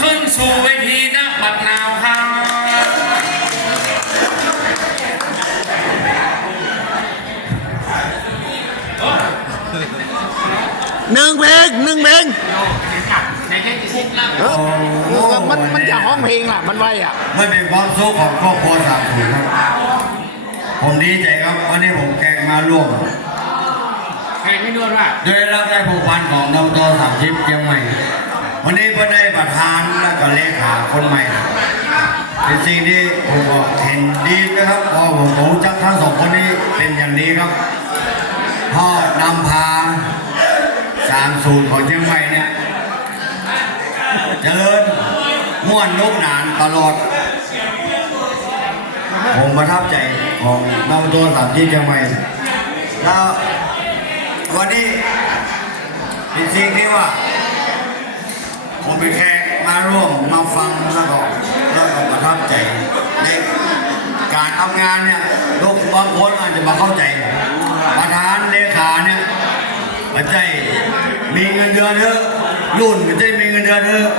ขึ้นสู่เวทีนักบัดนาวครับหนึ่งเพลงหนึ่งเพลงในแค่ที่สิบแล้วเออมันมันจะห้องเพลงล่ะ มันไวอะมันเป็นความสุขของครอบครัวสามสูนครับ ผมดีใจครับวันนี้ผมแกงมาร่วมใครไม่นวดว่าด้วยรับได้ผูกพันของดรสามชิปเชียงใหม่ วันนี้ก็ได้ประธานและก็เลขาคนใหม่ เป็นสิ่งที่ผมก็เห็นดีนะครับพราะผมจักทั้งสองคนนี้เป็นอย่างนี้ครับพ่อนำพาสามสูตรของเชียงใหม่เนี่ยเจริญม่วนลุกหนานตลอด ผมประทับใจของน้ำตัวสามที่เชียงใหม่แล้ววันนี้เป็นสิ่งที่ว่า ผมเป็นแขกมาร่วมมาฟังแล้วก็แล้วก็ประทับใจในการทำงานเนี่ยลูกบางคนอาจจะมาเข้าใจ ประธานเลขาเนี่ยมันใจมีเงินเดือนเยอะรุ่นมันใจมีเงินเดือนเยอะ